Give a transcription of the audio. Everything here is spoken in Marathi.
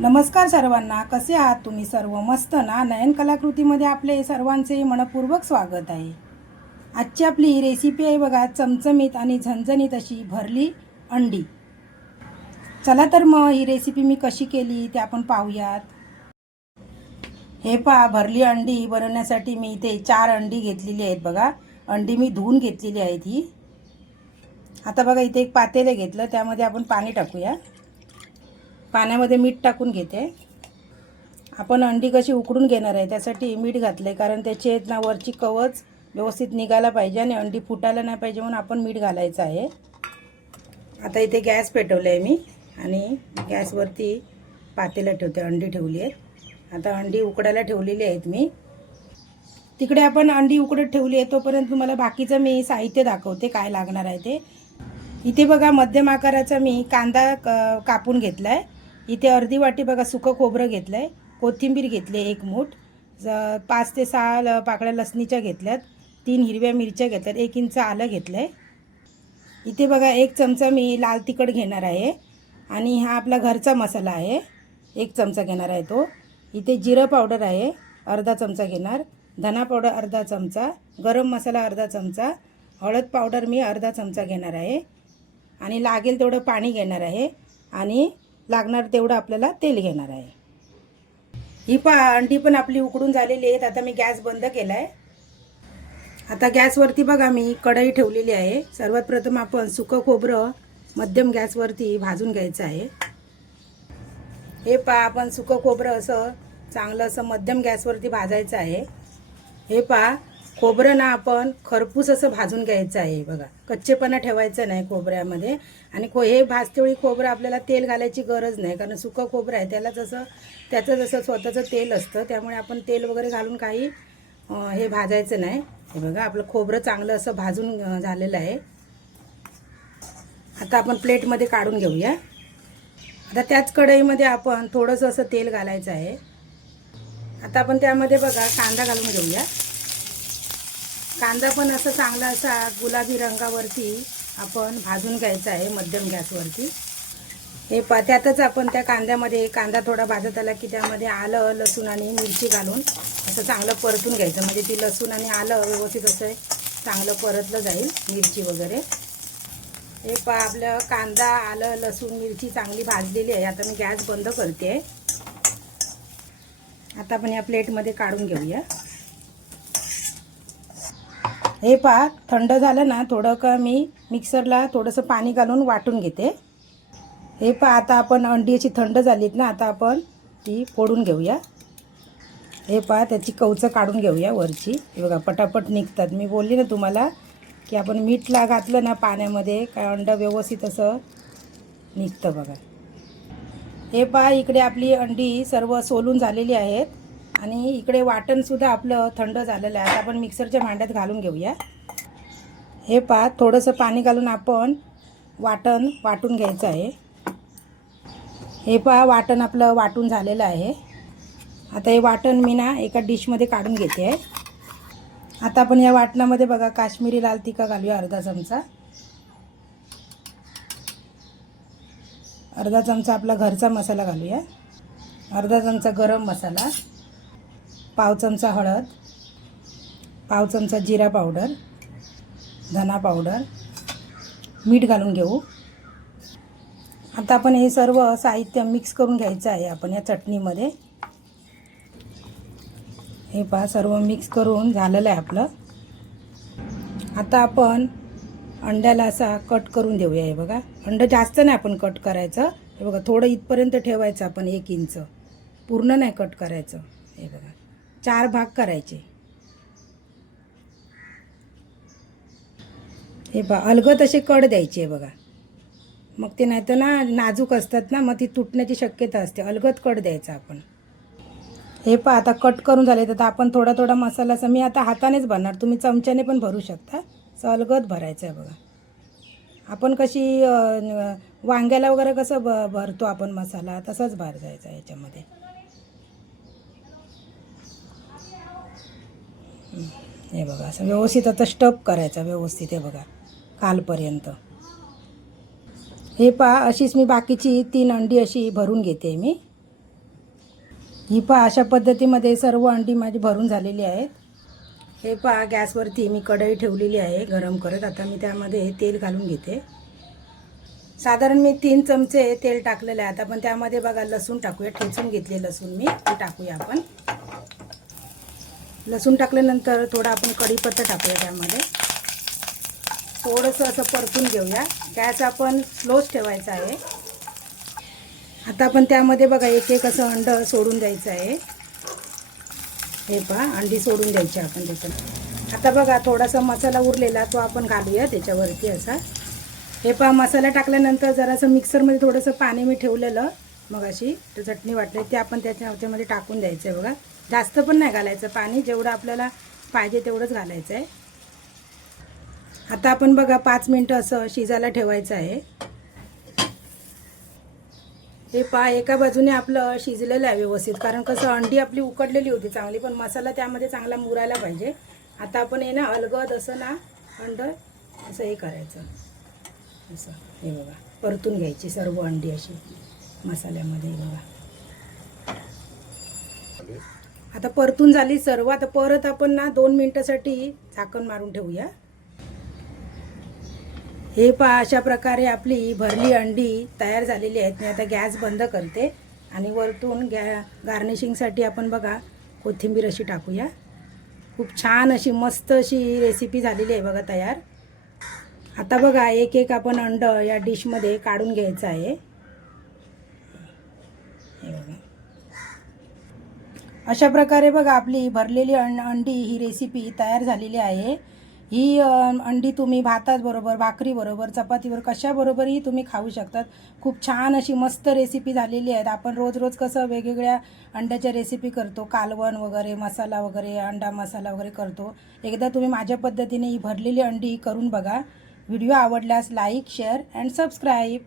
नमस्कार सर्वांना, कसे आहात तुम्ही सर्व? मस्त ना? नयन कलाकृतीमध्ये आपले सर्वांचे मनपूर्वक स्वागत आहे. आजची आपली रेसिपी आहे बघा, चमचमीत आणि झणझणीत अशी भरली अंडी. चला तर मग ही रेसिपी मी कशी केली ते आपण पाहूयात. हे पहा, भरली अंडी बनवण्यासाठी मी इथे 4 अंडी घेतलेली आहेत बघा. अंडी मी धुवून घेतलेली आहेत ही. आता बघा, इथे एक पातेले घेतलं, त्यामध्ये आपण पाणी टाकूया. पाण्यामध्ये मीठ टाकून घेते. आपण अंडी कशी उकडून घेणार आहे त्यासाठी मीठ घातलं आहे, कारण त्याची ना वरची कवच व्यवस्थित निघायला पाहिजे आणि अंडी फुटायला नाही पाहिजे, म्हणून आपण मीठ घालायचं आहे. आता इथे गॅस पेटवलं आहे मी आणि गॅसवरती पातेलं ठेवते. अंडी ठेवली आहेत. आता अंडी उकडायला ठेवलेली आहेत मी. तिकडे आपण अंडी उकडत ठेवली आहे, तोपर्यंत तुम्हाला बाकीचं मी साहित्य दाखवते काय लागणार आहे ते. इथे बघा, मध्यम आकाराचा मी कांदा कापून घेतला आहे. इथे अर्धी वाटी बघा सुकं खोबरं घेतलं आहे. कोथिंबीर घेतली 1 मूठ. 5 ते 6 पाकळ्या लसणीच्या घेतल्यात. 3 हिरव्या मिरच्या घेतल्यात. 1 इंच आलं घेतलं आहे. इथे बघा 1 चमचा मी लाल तिखट घेणार आहे आणि हा आपला घरचा मसाला आहे, 1 चमचा घेणार आहे तो. इथे जिरं पावडर आहे, अर्धा चमचा घेणार. धना पावडर अर्धा चमचा. गरम मसाला अर्धा चमचा. हळद पावडर मी अर्धा चमचा घेणार आहे आणि लागेल तेवढं पाणी घेणार आहे आणि लागणार तेवढं आपल्याला तेल घेणार आहे. ही अंडी पण आपली उकडून झालेली आहेत. आता मी गॅस बंद केला आहे. आता गॅसवरती बघा मी कढई ठेवलेली आहे. सर्वात प्रथम आपण सुकं खोबरं मध्यम गॅसवरती भाजून घ्यायचं आहे. हे आपण सुकं खोबरं असं चांगलं असं मध्यम गॅसवरती भाजायचं आहे. हे खोबरं ना आपण खरपूस असं भाजून घ्यायचं आहे बघा. कच्चेपणा ठेवायचं नाही खोबऱ्यामध्ये. आणि हे भाजतेवेळी खोबरं आपल्याला तेल घालायची गरज नाही, कारण सुकं खोबरं आहे त्याचं जसं स्वतःचं तेल असतं, त्यामुळे आपण तेल वगैरे घालून काही हे भाजायचं नाही. हे बघा, आपलं खोबरं चांगलं असं भाजून झालेलं आहे. आता आपण प्लेटमध्ये काढून घेऊया. आता त्याच कढईमध्ये आपण थोडंसं असं तेल घालायचं आहे. आता आपण त्यामध्ये बघा कांदा घालून घेऊया. कांदा पण असं चांगला असा गुलाबी रंगावरती आपण भाजून घ्यायचा आहे मध्यम गॅसवरती. हे त्यातच आपण त्या कांद्यामध्ये कांदा थोडा भाजत आला की त्यामध्ये आलं, लसूण आणि मिरची घालून असं चांगलं परतून घ्यायचं. म्हणजे ती लसूण आणि आलं व्यवस्थित असं चांगलं परतलं जाईल, मिरची वगैरे. हे आपलं कांदा, आलं, लसूण, मिरची चांगली भाजलेली आहे. आता मी गॅस बंद करते. आता आपण या प्लेटमध्ये काढून घेऊया. हे थंड झालं ना, थोडं का मी मिक्सरला थोडंसं पाणी घालून वाटून घेते. हे आता आपण अंडी अशी थंड झालीत ना, आता आपण ती फोडून घेऊया. हे त्याची कवचं काढून घेऊया वरची. हे बघा, पटापट निघतात. मी बोलली ना तुम्हाला की आपण मीठला घातलं ना पाण्यामध्ये काय अंडं व्यवस्थित असं निघतं बघा. हे इकडे आपली अंडी सर्व सोलून झालेली आहेत आणि इकडे वाटणसुद्धा आपलं थंड झालेलं आहे. आता आपण मिक्सरच्या भांड्यात घालून घेऊया. हे थोडंसं पाणी घालून आपण वाटण वाटून घ्यायचं आहे. हे वाटण आपलं वाटून झालेलं आहे. आता हे वाटण मी ना एका डिशमध्ये काढून घेते आहे. आता आपण या वाटणामध्ये बघा काश्मीरी लाल तिखट घालूया अर्धा चमचा. अर्धा चमचा आपला घरचा मसाला घालूया. अर्धा चमचा गरम मसाला. पाव चमचा हळद. पाव चमचा जिरा पावडर. धना पावडर. मीठ घालून घेऊ. आता आपण हे सर्व साहित्य मिक्स करून घ्यायचं आहे आपण या चटणीमध्ये. हे सर्व मिक्स करून झालेलं आहे आपलं. आता आपण अंड्याला असा कट करून देऊया. हे बघा, अंडं जास्त नाही आपण कट करायचं. हे बघा, थोडं इथपर्यंत ठेवायचं आपण, 1 इंच. पूर्ण नाही कट करायचं. हे बघा, 4 भाग करायचे. हे अलगद असे कट द्यायचे आहे बघा. मग ते नाही तर ना नाजूक असतात ना, मग ती तुटण्याची शक्यता असते. अलगद कट द्यायचा आपण. हे आता कट करून झाले. तर आपण थोडा थोडा मसाला मी आता हातानेच भरणार, तुम्ही चमच्याने पण भरू शकता. असं अलगद भरायचं आहे बघा. आपण कशी वांग्याला वगैरे कसं भरतो आपण मसाला, तसंच भरायचा याच्यामध्ये. हे बघा, असं व्यवस्थित आता स्टफ करायचा व्यवस्थित. हे बघा, खालपर्यंत. हे अशीच मी बाकीची 3 अंडी अशी भरून घेते मी. ही पहा अशा पद्धतीमध्ये सर्व अंडी माझी भरून झालेली आहेत. हे पहा गॅसवरती मी कढई ठेवलेली आहे गरम करत. आता मी त्यामध्ये तेल घालून घेते. साधारण मी 3 चमचे तेल टाकलेलं आहे. आता आपण त्यामध्ये बघा लसूण टाकूया. ठेचून घेतले लसूण मी ते टाकूया आपण. लसूण टाकल्यानंतर थोडा आपण कढीपत्ता टाकूया. त्यामध्ये थोडंसं असं परतून घेऊया. गॅस आपण स्लोच ठेवायचा आहे. आता आपण त्यामध्ये बघा एक एक असं अंड सोडून द्यायचं आहे. हे पहा अंडी सोडून द्यायची आपण त्याच्यात. आता बघा थोडासा मसाला उरलेला तो आपण घालूया त्याच्यावरती असा. हे पहा मसाला टाकल्यानंतर जरासं मिक्सरमध्ये थोडंसं पाणी मी ठेवलेलं मग अशी चटणी वाटली ते आपण त्याच्यामध्ये टाकून द्यायचं आहे बघा. जास्त पण नाही घालायचं पाणी, जेवढं आपल्याला पाहिजे तेवढंच घालायचं आहे. आता आपण बघा 5 मिनटं असं शिजायला ठेवायचं आहे. हे पहा एका बाजूने आपलं शिजलेलं आहे व्यवस्थित, कारण कसं अंडी आपली उकडलेली होती चांगली, पण मसाला त्यामध्ये चांगला मुरायला पाहिजे. आता आपण हे ना अलगद असं ना अंड असं हे करायचं असं. हे बघा परतून घ्यायची सर्व अंडी अशी मसाल्यामध्ये. हे बघा आता परतून झाली सर्व. आता परत आपण ना 2 मिनटासाठी झाकण मारून ठेवूया. हे पहा अशा प्रकारे आपली भरली अंडी तयार झालेली आहेत. मी आता गॅस बंद करते आणि वरतून गार्निशिंगसाठी आपण बघा कोथिंबीर अशी टाकूया. खूप छान अशी मस्त अशी रेसिपी झालेली आहे बघा तयार. आता बघा एक एक आपण अंड या डिशमध्ये काढून घ्यायचं आहे. हे बघा अशा प्रकारे बघा आपली भरलेली अंडी ही रेसिपी तयार झालेली आहे. ही अंडी तुम्ही भाताबरोबर, भाकरीबरोबर, चपातीवर कशाबरोबरही तुम्ही खाऊ शकतात. खूप छान अशी मस्त रेसिपी झालेली आहे. आपण रोज रोज कसं वेगवेगळ्या अंड्याच्या रेसिपी करतो, कालवण वगैरे, मसाला वगैरे, अंडा मसाला वगैरे करतो. एकदा तुम्ही माझ्या पद्धतीने ही भरलेली अंडी करून बघा. व्हिडिओ आवडल्यास लाईक, शेअर अँड सबस्क्राईब.